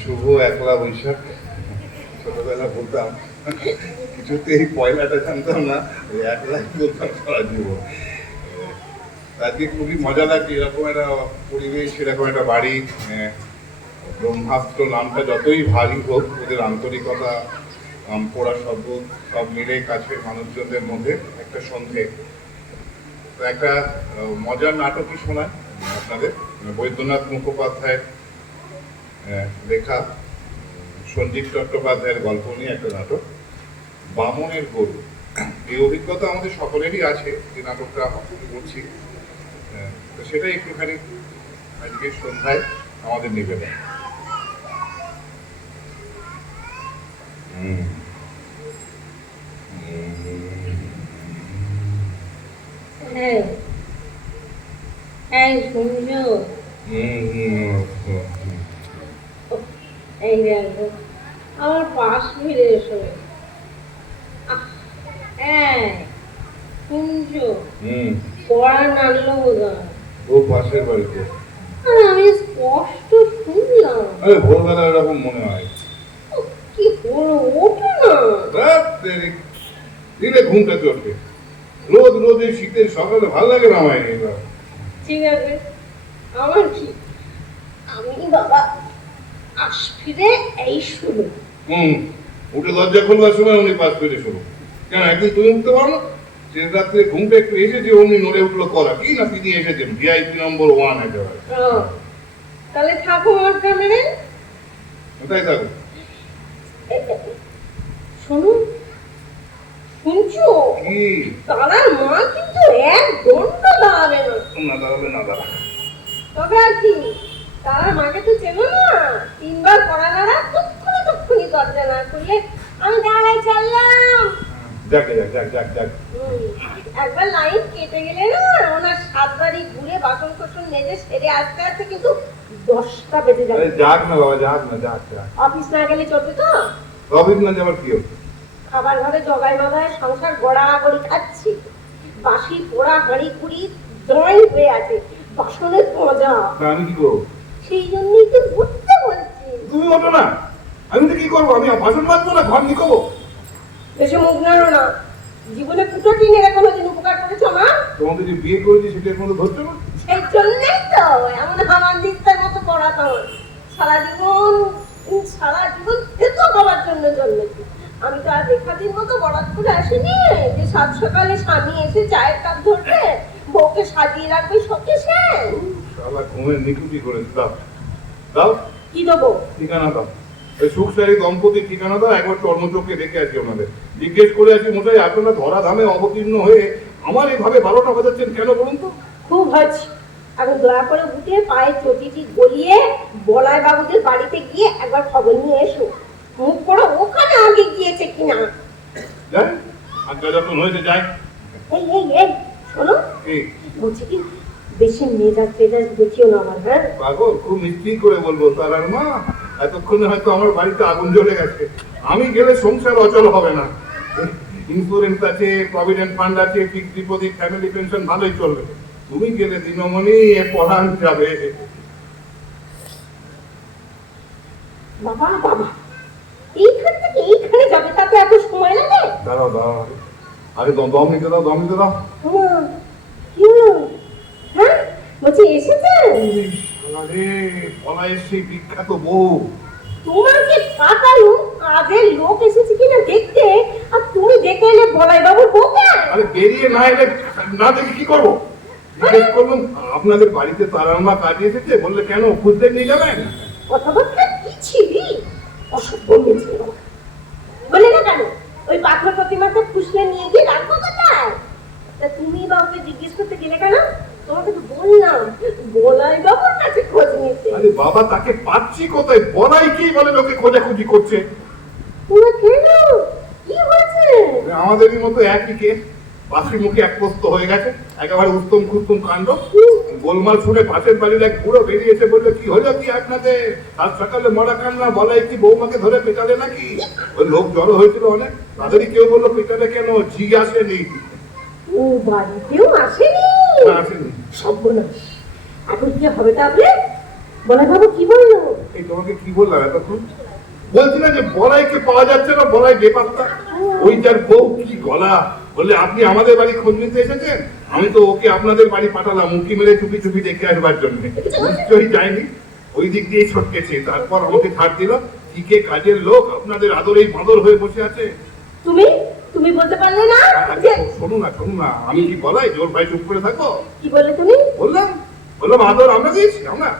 শুভ একলা বৈশাখ। ছোটবেলা বলতাম, কিছুতেই পয়লাটা জানতাম না, একলাই বলতাম সারা জীবন। আজকে খুবই মজা লাগছে, এরকম একটা পরিবেশ, এরকম একটা বাড়ি। ব্রহ্মাস্ত্র নামটা যতই ভারী হোক, ওদের আন্তরিকতা, পড়া শব্দ সব মিলে কাছের মানুষজনদের মধ্যে একটা সন্ধে। তো একটা মজার নাটকই শোনায় আপনাদের, বৈদ্যনাথ মুখোপাধ্যায়ের লেখা, সঞ্জীব চট্টোপাধ্যায়ের গল্প নিয়ে একটা নাটক, বামনের গরু। এই অভিজ্ঞতা আমাদের সকলেরই আছে, যে নাটকটা করছি, তো সেটাই একটুখানি আজকে সন্ধ্যায় আমাদের নিবেদন। আমার পাশ ফিরে এসো। শুনছো? পড়া নাড়লো বোধহয়। ও পাশের বাড়িতে। আমি স্পষ্ট শুনলাম। আরে ভোরবেলা এরকম মনে হয়। কি হলো? ওঠো না। দিলে ঘুমটা চলবে। রোজ রোজ এই শীতের সকালে ভালো লাগে না আমায়। ঠিক আছে, আমার কি, আমি বাবা আস ফিরে এই শুরু। উঠে দরজা খোলবার সময় উনি পাশ ফিরে শুরু। কেন একদিন তুমি উঠতে পারো না? সে রাত্রে ঘুমটা একটু এসেছে, অমনি নড়ে উঠলো করা। কি না তিনি এসেছেন, ভিআইপি নম্বর 1 একেবারে। তাহলে থাকো আমার কামরে। কোথায় থাকো? শুনুন, শুনছো? কি? তারার মা কিন্তু এক দণ্ড দাঁড়াবে না। না দাঁড়াবে, না দাঁড়াবে। তবে আর কি, তারার মাকে তো চেনো না। 3 বার করা নাড়া, তক্ষুনি দরজা না খুললে আমি দাঁড়াই চললাম। যাক যাক যাক যাক যাক। একবার লাইন কেটে গেলে না, ওনার 7 বাড়ি ঘুরে বাসন কোসন মেজে সেরে আসতে আসতে কিন্তু 10টা বেজে যাবে। যাক না বাবা, যাক না, যাক যাক। অফিস না গেলে চলবে তো? অফিস না যাবার কি হচ্ছে? খাবার ঘরে জগাই বাগায় সংসার গড়াগড়ি খাচ্ছি। বাসি পোড়া হাঁড়ি কুড়ি জয় হয়ে আছে, বাসনের মজা। আমি কি করবো? সেই জন্যই তো ঘুরতে বলছি। তুমি ওঠো না, আমি তো কি করবো? আমি বাসন মাজবো না ঘর নিকবো? বেশি মুখ নাড়ো না। জীবনে ফুটো টিনের কোনোদিন উপকার করেছো মা? তোমাকে যে বিয়ে করেছি সেটার কোনো ধরছো না? সেই জন্যই তো এমন হামান দিস্তার মতো পড়াতো। সারা জীবন তেতো হওয়ার জন্য জন্মেছি। আমি তো আর রেখাদির মতো বরাত করে আসিনি যে 7 সকালে স্বামী এসে চায়ের কাপ ধরবে, বউকে সাজিয়ে রাখবে শোকেশে। শালা ঘুমের নিকুচি করে দাও। দাও। কি দেবো? ঠিকানা দাও। এই সুখসারী দম্পতির ঠিকানা দাও, একবার চর্মচোখে দেখে আসি ওনাদের। জিজ্ঞেস করে আসি, মশাই আপনারা ধরা ধামে অবতীর্ণ হয়ে আমার এইভাবে 12টা বাজাচ্ছেন কেন বলুন তো? খুব হচ্ছে। এখন দয়া করে উঠে পায়ের চটিটি গলিয়ে বলাই বাবুদের বাড়িতে গিয়ে একবার খবর নিয়ে এসো, মুখ পড়ো ওখানে আগে গিয়েছে কিনা। যাই, আজ্ঞা যখন হয়েছে যাই। এই শোনো, বলছি কি, বেশি মেজাজ দেখিও না আমার। হ্যাঁ পাগল, খুব নিশ্চিত করে বলবো তারার মা, এতক্ষণে হয়তো আমার বাড়িতে আগুন জ্বলে গেছে। আমি গেলে সংসার অচল হবে না। ইন্স্যুরেন্স আছে, প্রভিডেন্ট ফান্ড আছে, ফিক্সড ডিপোজিট, ফ্যামিলি পেনশন ভালোই চলবে। তুমি গেলে দিনমণি পড়ান যাবে। বাবা বাবা, এইখান থেকে এইখানে যাবে, তাতে এত সময় লাগে? দাঁড়াও দাঁড়াও, আগে দম নিতে দাও, দম নিতে দাও। কি হলো? হ্যাঁ বলছি এসেছেন? আরে পলায়ের সেই বিখ্যাত বউ। তোমাকে পাঠালো কাজের লোক এসেছে কিনা দেখতে, আর তুমি দেখে এলে বলাই বাবুর বউকে? আরে বেরিয়ে না এলে না দেখে কি করবো? জিজ্ঞেস করলাম আপনাদের বাড়িতে তারার মা কাজে এসেছে, বললে কেন খুঁজতে নিয়ে যাবেন? কথাবার্তা কি ছিলি? অসভ্য মেয়ে বলে না কেন? ওই পাথর প্রতিমাকে খুশলে নিয়ে গিয়ে রাখবো কোথায়? তা তুমি বাবুকে জিজ্ঞেস করতে গেলে কেন? তোমাকে তো বললাম বলাই বাবুর কাছে খোঁজ নিতে। আরে বাবা, তাকে পাচ্ছি কোথায়? বলাই কি বলে লোকে খোঁজাখুঁজি করছে। তোমার কেন কি হয়েছে? আমাদেরই মতো একই কেস, বাসি মুখে এক প্রস্ত হয়ে গেছে, একেবারে উত্তম খুত্তম কাণ্ড। গোলমাল শুনে পাশের বাড়ির এক বুড়ো বেরিয়েছে, বললো কি হলো কি আপনাদের? আজ সকালে মরা কান্না, বলাই কি বৌমাকে ধরে পেটালে নাকি? ওই লোক জড়ো হয়েছিল অনেক, তাদেরই কেউ বললো পেটালে কেন, ঝি আসেনি। ও বাড়িতেও আসেনি? আসেনি। সর্বনাশ, এখন কি হবে তাহলে? বলাই বাবু কি বললো? এই তোমাকে কি বললাম এতক্ষণ? বলছি না যে বলাইকে পাওয়া যাচ্ছে না, বলাই বেপাত্তা। ওই যার বউ কি গলা, বললে আপনি আমাদের বাড়ি খোঁজ নিতে এসেছেন, আমি তো ওকে আপনাদের বাড়ি পাঠালাম উঁকি মেরে চুপি চুপি দেখে আসবার জন্য। নিশ্চয়ই যায়নি, ওই দিক দিয়েই ছটকেছে। তারপর আমাকে ছাড় দিল, ঠিকই কাজের লোক আপনাদের আদরেই বাঁদর হয়ে বসে আছে। তুমি তুমি বলতে পারলে না যে শোনো না শোনো না, আমি কি বলাই জোর ভাই চুপ করে থাকো? কি বললে তুমি? বললাম আদর আমরা দিয়েছি, আমরা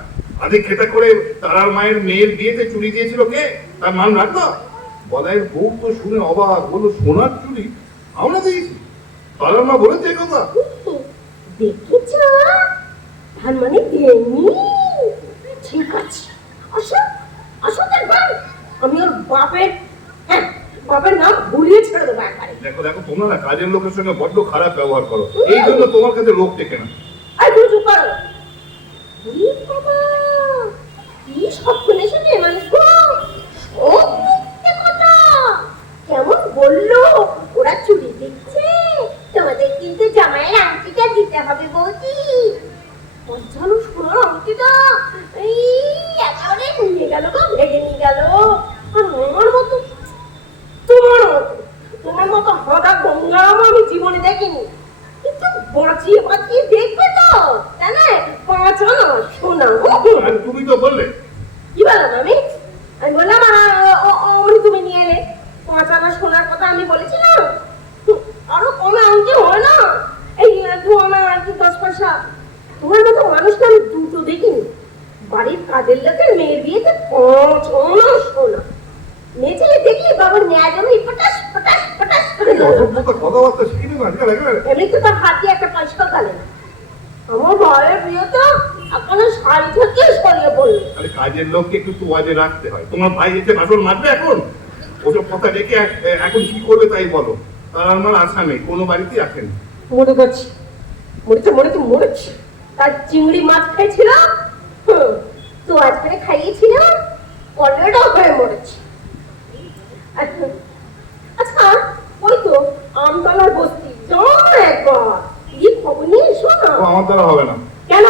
আধে খেতা করে তারার মায়ের মেয়ের বিয়েতে চুরি দিয়েছিল কে, তার মান রাখলো? বলাইয়ের বউ তো শুনে অবাক, বললো সোনার চুরি আমরা দিয়েছি? তারার মা বলেছে এই কথা? দেখেছ, তার মানে দেয়নি। ঠিক আছে, আসো আসো দেখবেন আমি ওর বাপের, হ্যাঁ বাপের নাম ভুলিয়ে ছেড়ে দেবো একবারে। দেখো দেখো, তোমরা না কাজের লোকের সঙ্গে বড্ড খারাপ ব্যবহার করো, এই জন্য তোমার কাছে লোক টেকে না। আর তুমি চুপ করো। ওরে বাবা, কি স্বপ্ন এসেছে মানুষ গো, ও মিথ্যে কথা। কেমন বললো ওরা চুরি দিচ্ছে, তোমাদের কিন্তু জামাইয়ের আংটিটা দিতে হবে বৌদি। পঞ্চান্ন সোনার আংটিটা এই একেবারে নিয়ে গেল গো, ভেঙে নিয়ে গেল। আর আমার মতো, তোমার মতো হাঁদা গঙ্গারাম আমি জীবনে দেখিনি। কিন্তু বাঁচিয়ে বাঁচিয়ে দেখবে তো, জানে 5 আনা সোনা। আর তুমি তো বললে। কি বললাম আমি? আমি বললাম অমনি তুমি নিয়ে এলে 5 আনা সোনার কথা আমি বলেছিলাম। আরো কমে আনতে হয় না, এই 2 আনা আর কি 10 পয়সা। তোমার মতো মানুষকে আমি দুটো দেখিনি। বাড়ির কাজের লোকের মেয়ের বিয়েতে 5 আনা সোনা। মেয়ে ছেলে দেখলে বাবা ন্যায় জমি ফটাস ফটাস ফটাস করে কথাবার্তা শিখিনি না, এমনিতে তার হাত দিয়ে একটা পয়সা গালে না। আমার ভাইয়ের বিয়েটা এখনো শাড়ি থেকে সরিয়ে পড়লো। আরে কাজের লোককে একটু তোয়াজে রাখতে হয়। তোমার ভাই এসে বাসন মাজবে এখন, ওসব কথা রেখে এখন কি করবে তাই বলো। তার আমার আশা নেই, কোনো বাড়িতেই আসেনি। মনে করছি মরেছি। তার চিংড়ি মাছ খাইছিল, তো আজকে খাইয়েছিল, কলেরা হয়ে মরেছি। আচ্ছা ওই তো আমতলার বস্তি যাও একবার, কি খবর নিয়ে এসো না। আমার দ্বারা হবে না। কেন?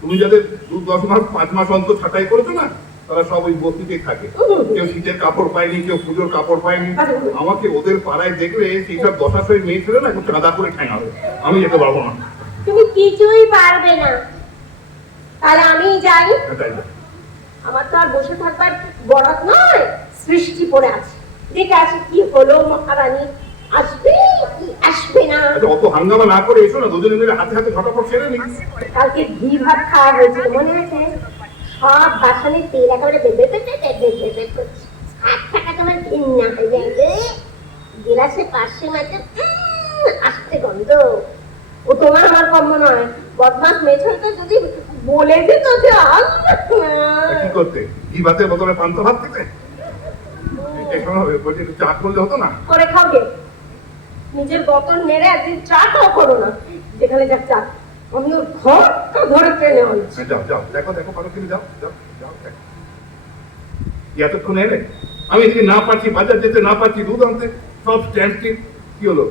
তুমি যাদের 10 মাস 5 মাস অন্তর ছাঁটাই করেছো না, তারা সব ওই বস্তিতেই থাকে। কেউ শীতের কাপড় পায়নি, কেউ পুজোর কাপড় পায়নি। আমাকে ওদের পাড়ায় দেখলে সেই সব দশাশয় মেয়ে ছিল না, একটু কাদা করে ঠেঙা হবে। আমি যেতে পারবো না। তুমি কিছুই পারবে না, তাহলে আমি যাই। আমার তো আর বসে থাকবার বরাত নয়, সৃষ্টি পড়ে আছে। দেখে আসি কি হলো, মহারানী আসবে কি আসবে না। অত হাঙ্গামা না করে এসো না, দুজনে মিলে হাতে হাতে ঝটাপট সেরে নি। কালকে ঘি ভাত খাওয়া হয়েছিল মনে আছে? সব বাসনের তেল একেবারে বেঁধে করছে। 8 টাকা তোমার ঘিন্না হয়ে যাবে। গিলাসে 500 মাত্র আসতে গন্ধ। ও তোমার আমার কম নয়, বদমাস মেয়েছেলটা যদি বলে দিত যে কি করতে, ঘি ভাতের বদলে পান্তা ভাত খেতে? চা করলে হতো না? করে খাও গে, নিজের বোতল নেড়ে একদিন চাটাও করো না। যেখানে যা চা, আমি ওর ঘরটা ধরে ট্রেনে আনছি। যাও যাও, দেখো দেখো পারো কিনে, যাও যাও যাও। এতক্ষণ এলে আমি এদিকে না পারছি, বাজার যেতে না পারছি, দুধ আনতে সব স্ট্যান্ড স্টিল। কি হলো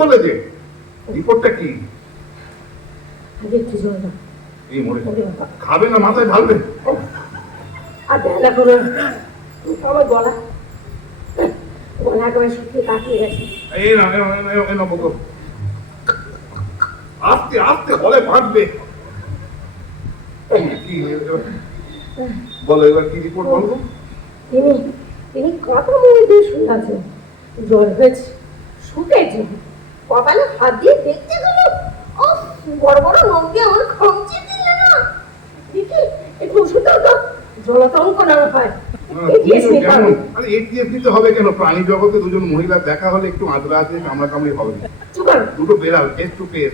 বলে যে রিপোর্টটা কি? আগে একটু জল দাও। এই মরে খাবে না, মাথায় ঢালবে। আর বেলা করে আমার গলা একেবারে শুকিয়ে কাটিয়ে গেছে। এই না বলো, আস্তে আস্তে বলে বাঁধবে। কি বলো এবার, কি রিপোর্ট বলবো? তিনি কথা মনে দিয়ে শুনাছেন, জ্বর হয়েছে, শুকেছে, কপালে হাত দিয়ে দেখতে গেল, ও বড় বড় নৌকে আমার খমচে দিল না। দেখি একটু ওষুধ দাও তো, জলতঙ্ক না হয়। হবে কেন? প্রাণী জগতে দুজন মহিলা দেখা হলে একটু আদ্রা আছে, কামড়াকামড়ি হবে না। দুটো বেড়াল ফেস টু ফেস,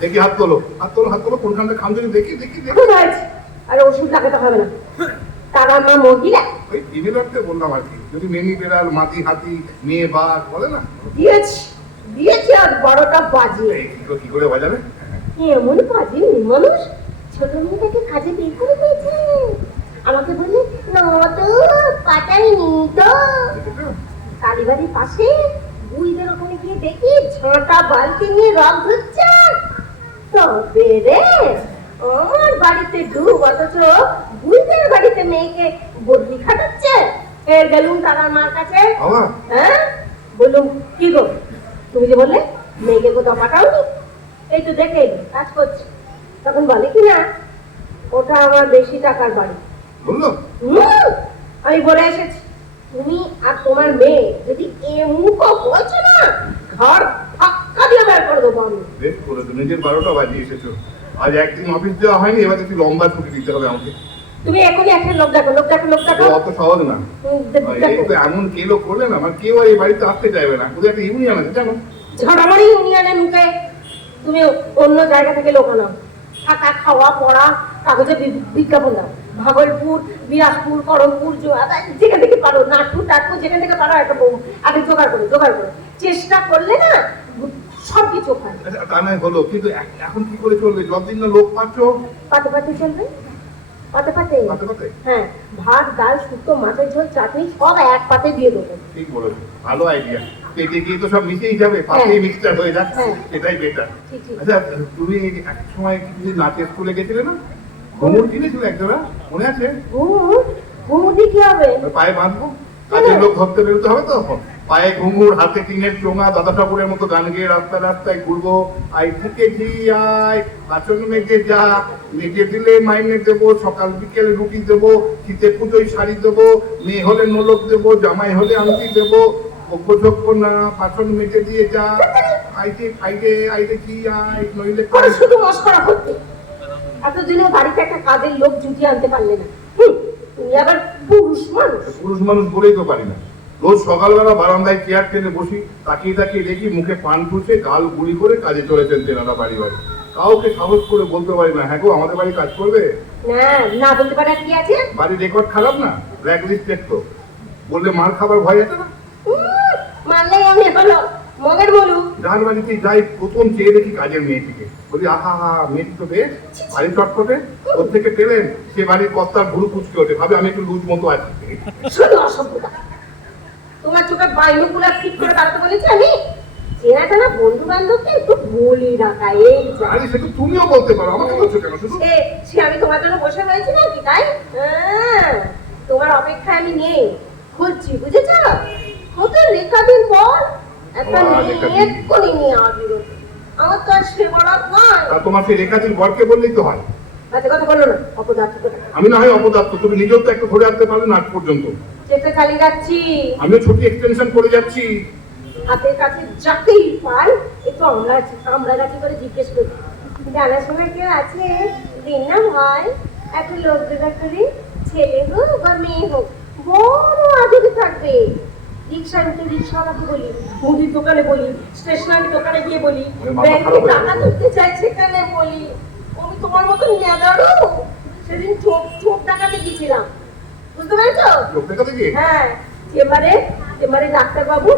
দেখি হাত তোলো কোনখানটা খামজনি দেখি দেখি আর ওষুধ লাগাতে হবে না। তারা মা মহিলা ওই টিভি রাখতে বললাম আর কি, যদি মেনি বেড়াল, মাটি হাতি, মেয়ে বাঘ বলে না, দিয়েছি আর 12টা বাজিয়ে। কি করে বাজাবে? এমন কাজে মানুষ ছোট মেয়েটাকে কাজে বের করে দিয়েছে। আমাকে বললে তো পাঠাইনি তো। কালীবাড়ির পাশে বুইদের ওখানে গিয়ে দেখি ঝাঁটা বালতি নিয়ে রং ধুচ্ছে। তবে রে আমার বাড়িতে যুগ, অথচ বুঝদের বাড়িতে মেয়েকে বদলি খাটাচ্ছে। এর গেলুম তারার মার কাছে। বাবা হ্যাঁ, বললুম কি গো, তুমি যে বললে মেয়েকে কোথাও পাঠাওনি, এই তো দেখে এলি, কাজ করছি। তখন বলে কি না, ওটা আমার বেশি টাকার বাড়ি। বললো আমি বলে এসেছি, তুমি আর তোমার মেয়ে যদি এ মুখ বলছো না, ঘর ফাঁকা দিয়ে বের করে দেবো আমি। বেশ করে তো নিজের 12টা বাজিয়ে এসেছো। আজ একদিন অফিস দেওয়া হয়নি, এবার একটু লম্বা ছুটি দিতে হবে আমাকে। তুমি এখনই একটা লোক দেখো, লোক দেখো, লোক দেখো। অত সহজ না। এই তো এমন কেলো করলে না, আমার কেউ আর এই বাড়িতে আসতে চাইবে না। ওদের একটা ইউনিয়ন আছে জানো। ঝড়ামারি ইউনিয়নের মুখে তুমি অন্য জায়গা থেকে লোক আনো, থাকা খাওয়া পড়া কাগজে বিজ্ঞাপন দাও। ভাগলপুর, বিলাসপুর, করমপুর, যেখান থেকে পারো, নাগপুর টাটপুর, যেখান থেকে পারো একটা বউ আগে জোগাড় করো। চেষ্টা করলে না সব কিছু হয়। আচ্ছা তা নয় হলো, কিন্তু এখন কি করে চলবে? যতদিন না লোক পাচ্ছ। পাতে পাতে চলবে, পাতে পাতে। পাতে পাতে? হ্যাঁ, ভাত ডাল শুক্তো মাছের ঝোল চাটনি সব এক পাতে দিয়ে দেবো। ঠিক বলেছো, ভালো আইডিয়া। পেটে গিয়ে তো সব মিশেই যাবে, পাতেই মিক্সচার হয়ে যাচ্ছে, এটাই বেটার। আচ্ছা তুমি এক সময় কিছু নাচের স্কুলে গেছিলে না, ঘুমুর কিনেছিলে একজোড়া, মনে আছে? ঘুমুর কি হবে? পায়ে বাঁধবো, কাজের লোক ধরতে বেরোতে হবে তো। পায়ে ঘুঙুর, হাতে টিনের চোঙা, দাদা ঠাকুরের মতো গান গেয়ে রাস্তায় রাস্তায় ঘুরবো। আই থেকে ঝি আয়, আচন মেঘে যা, মেঘে দিলে মাইনে দেবো, সকাল বিকেলে রুটি দেবো, শীতে পুজোয় শাড়ি দেবো, মেয়ে হলে নোলক দেবো, জামাই হলে আংটি দেবো, অভ্যযোগ্য না, পাচন মেঘে দিয়ে যা, আইতে ঝি আয়, নইলে শুধু মস্করা করতে। এতদিনে বাড়িতে একটা কাজের লোক জুটিয়ে আনতে পারলে না। তুমি আবার পুরুষ মানুষ। পুরুষ মানুষ বলেই তো পারি না। রোজ সকালবেলা বারান্দায় চেয়ার টেনে বসি, তাকিয়ে তাকিয়ে দেখি মুখে পান ঠুসে গাল গুলি করে কাজে চলেছেন তেনারা বাড়ি বাড়ি। কাউকে সাহস করে বলতে পারি না, হ্যাঁ গো আমাদের বাড়ি কাজ করবে? না বলতে পারা কি আছে? বাড়ির রেকর্ড খারাপ না, ব্ল্যাক লিস্টেড তো। বললে মার খাবার ভয় আছে না? মানলে আমি হলো মগের বলু। যার বাড়িতে যাই প্রথম চেয়ে দেখি কাজের মেয়েটিকে, বলি আহা হা মেয়েটি তো বেশ বাড়ি চটপটে। ওর থেকে পেলেন সে বাড়ির কর্তার ভুরু কুচকে ওঠে, ভাবে আমি একটু লুজ মতো আছি। শুধু অসভ্যতা। তোমার চোখে বাইনোকুলার ঠিক করে দাঁড়াতে বলেছি আমি? চেনা জানা বন্ধু বান্ধবকে একটু বলি রাখা, এই আরে সে তো তুমিও বলতে পারো, আমাকে বলছো কেন শুধু? সে আমি তোমার জন্য বসে রয়েছি নাকি তাই? তোমার অপেক্ষায় আমি নেই, খুঁজছি, বুঝেছ? কত লেখাদিন পর একটা এক্ষুনি নিয়ে আমার বিরুদ্ধে। আমার তো আর সে বরাত নয়। তোমার সেই রেখাদির বরকে বললেই তো হয়। আচ্ছা কথা বললো না, অপদার্থ। আমি না হয় অপদার্থ, তুমি নিজেও তো একটু ধরে আসতে পারলে না আজ পর্যন্ত। চেষ্টা চালিয়ে যাচ্ছি। আমিও ছোট এক্সটেনশন করে যাচ্ছি। হাতের কাছে যাকেই পাই একটু আমরা গাছি করে জিজ্ঞেস করি, জানার সময় কেউ আছে? দিন না ভাই, একটা লোক জোগাড় করি, ছেলে হোক বা মেয়ে হোক, বড় আদরে থাকবে। রিক্সা নিতে রিক্সাওয়ালাকে বলি, মুদির দোকানে বলি, স্টেশনারি দোকানে গিয়ে বলি, ব্যাংকে টাকা তুলতে চাই সেখানে বলি। আমি তোমার মতো নিয়ে দাঁড়ো। সেদিন চোখ টাকাতে গেছিলাম, বুঝতে পেরেছো? হ্যাঁ, চেম্বারে ডাক্তারবাবু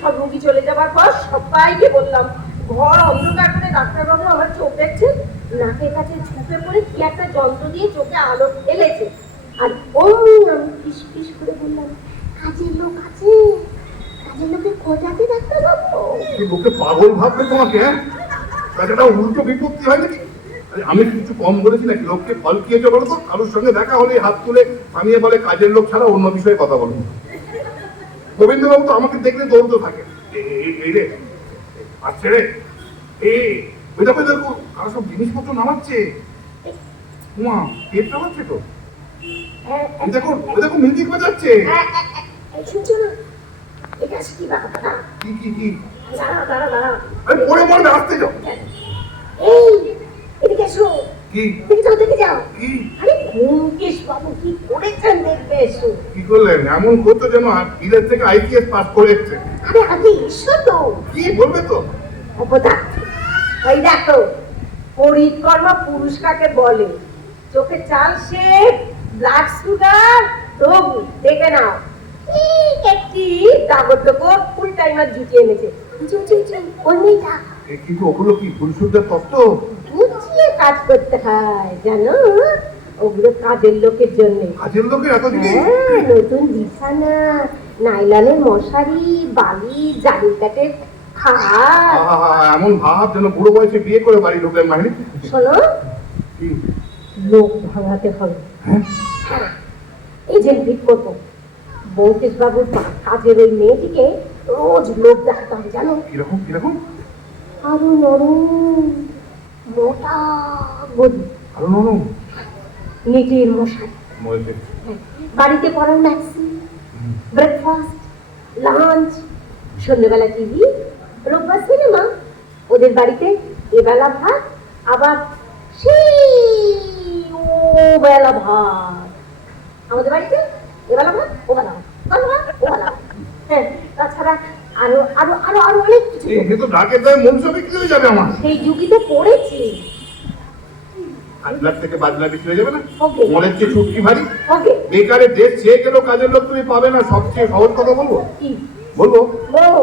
সব রুগী চলে যাবার পর সবাইকে বললাম, ঘর অন্ধকার করে ডাক্তারবাবু আমার চোখ দেখছেন, নাকের কাছে ঝুঁকে পড়ে কি একটা যন্ত্র দিয়ে চোখে আলো ফেলেছে। আর আমি ফিস করে বললাম, কাজের লোক আছে, কাজের লোকের খোঁজাতে ডাক্তারবাবু। লোকে পাগল ভাববে তোমাকে, হ্যাঁ? তাছাড়া উল্টো বিপত্তি হয় নাকি? আমি কিছু কম বলেছি নাকি? লোককে ফল খেয়েছে বলো তো? কারোর সঙ্গে দেখা হলে হাত তুলে থামিয়ে বলে কাজের লোক ছাড়া অন্য বিষয়ে কথা বলুন। গোবিন্দবাবু তো আমাকে দেখলে দৌড়তে থাকে, এই রে আসছে রে, ওই দেখো দেখো কারো সব জিনিসপত্র নামাচ্ছে। উমা পেট নামাচ্ছে তো, আমি দেখো ওই দেখো মিউজিক বাজাচ্ছে। শুনছো না? এটা কি ব্যাপারটা? কি দাঁড়া। আরে পরে মরবে, আসতে যাও। এদিকে এসো। কি দেখে যাও। কি? আরে ব্যোমকেশ বাবু কি করেছেন দেখবে এসো। কি করলেন? এমন করতো যেন ইলের থেকে আইপিএস পাস করে এসছে। আরে আগে এসো তো। কি বলবে তো? অপদার্থ। ওই দেখো, পরিকর্মা পুরুষ কাকে বলে? চোখে চাল সে, ব্লাড সুগার, রোগ দেখে নাও। একটি দাগর ফুল টাইমার জুটিয়ে এনেছে। ওই মেয়েটা কিন্তু ওগুলো কি ফুলসুদ্ধের তত্ত্ব? বুঝিয়ে কাজ করতে হয় জানো, ওগুলো কাজের লোকের জন্য। কাজের লোকের এত জিনিস? নতুন বিছানা, নাইলনের মশারি, বালি, জালি কাঠের খাট। এমন ভাব যেন বুড়ো বয়সে বিয়ে করে বাড়ি ঢুকলেন। মাহিনী শোনো, লোক ভাঙাতে হবে। হ্যাঁ? হ্যাঁ, এজেন্ট ঠিক করবো। বৌকেশ বাবুর কাজের ওই মেয়েটিকে রোজ লোক দেখাতে হবে, জানো? কিরকম কিরকম? আরো নরম, মোটা গদি, আরো নরম নেটের মশাই, ময়ূরের। বাড়িতে পড়ার ম্যাক্সি, ব্রেকফাস্ট, লাঞ্চ, সন্ধ্যেবেলা টিভি, রোববার সিনেমা, ওদের বাড়িতে এবেলা ভাত, আবার সেই ও বেলা ভাত। আমাদের বাড়িতে এবেলা ভাত, ও বেলা ভাত, বেলা ভাত, ও বেলা ভাত। হ্যাঁ, তাছাড়া আরো আরো আরো আরো অনেক কিছু। এ তো ঢাকের দামে মনসা বিক্রি হয়ে যাবে আমার। সেই যুগই তো পড়েছি। 8 লাখ থেকে 12 লাখ বিক্রি হয়ে যাবে না? ওকে। মনের চেয়ে চুটকি ভারী। ওকে, বেকারের দেশ চেয়ে গেলেও কাজের লোক তুমি পাবে না। সবচেয়ে সহজ কথা বলবো কি বলবো বলো?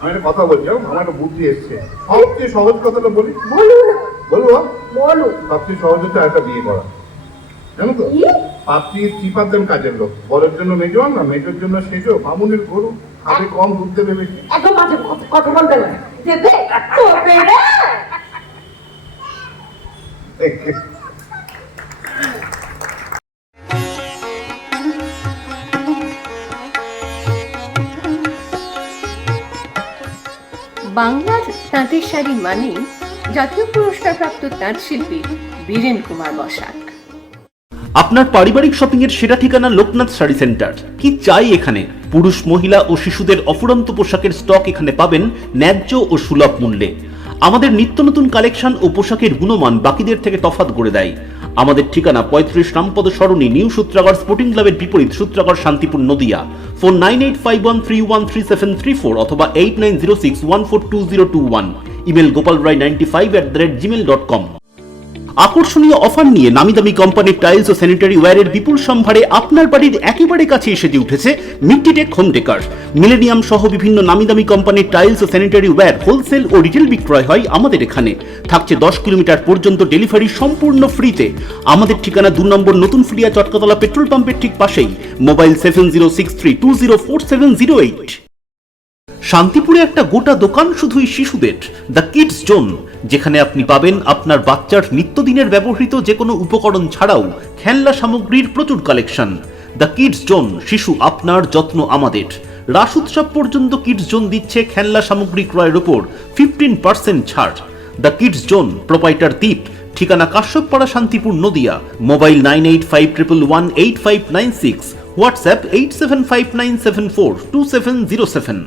আমি একটা কথা বলছি, আমার একটা বুদ্ধি এসছে। সবচেয়ে সহজ কথাটা বলি, বলো না, বলবো? বলো। সবচেয়ে সহজ হচ্ছে একটা বিয়ে করা, জানো তো? কি? পাত্রী চিপাতেন কাজের লোক, বরের জন্য মেজো না, মেজোর জন্য সেজো, বামুনের গরু, খাবে কম, দুধ দেবে বেশি। একদম বাজে কথা বলবে না। দেবে করবে রে। বাংলার তাঁতের শাড়ি মানে জাতীয় পুরস্কারপ্রাপ্ত তাঁত শিল্পী বীরেন কুমার বসাক। আপনার পারিবারিক শপিং এর সেরা ঠিকানা লোকনাথ শাড়ি সেন্টার। কি চাই এখানে? পুরুষ, মহিলা ও শিশুদের অফুরন্ত পোশাকের স্টক এখানে পাবেন ন্যায্য ও সুলভ মূল্যে। আমাদের নিত্য নতুন কালেকশন ও পোশাকের গুণমান বাকিদের থেকে তফাৎ করে দেয়। আমাদের ঠিকানা 35 রামপদ সরণি, নিউ সূত্রাগড় স্পোর্টিং ক্লাবের বিপরীত, সূত্রাগড়, শান্তিপুর, নদিয়া। ফোন 9851313734 অথবা 8906142021। Email gopalrai95@gmail.com। আকর্ষণীয় অফার নিয়ে নামি দামি কোম্পানির টাইলস ও স্যানিটারি ওয়্যারের বিপুল সম্ভারে আপনার বাড়ির একেবারে কাছে এসে উঠেছে মিট্টিটেক হোম ডেকার। মিলেনিয়াম সহ বিভিন্ন নামি দামি কোম্পানির টাইলস ও স্যানিটারি ওয়্যার হোলসেল ও রিটেল বিক্রয় হয় আমাদের এখানে। থাকছে 10 কিলোমিটার পর্যন্ত ডেলিভারি সম্পূর্ণ ফ্রিতে। আমাদের ঠিকানা 2 নম্বর নতুন ফ্রিয়া চটকাতলা পেট্রোল পাম্পের ঠিক পাশেই। মোবাইল 7063204708। শান্তিপুরে একটা গোটা দোকান শুধুই শিশুদের, দ্য কিডস জোন, যেখানে আপনি পাবেন আপনার বাচ্চার নিত্যদিনের ব্যবহৃত যে কোনো উপকরণ ছাড়াও খেলনা সামগ্রীর প্রচুর কালেকশন। দ্য কিডস জোন, শিশু আপনার, যত্ন আমাদের। রাস উৎসব পর্যন্ত কিডস জোন দিচ্ছে খেলনা সামগ্রী ক্রয়ের উপর 15% ছাড়। The kids zone, proprietor Deep, ঠিকানা কাশ্যপপাড়া, শান্তিপুর, নদিয়া। Mobile 9851118596, WhatsApp 8759742707।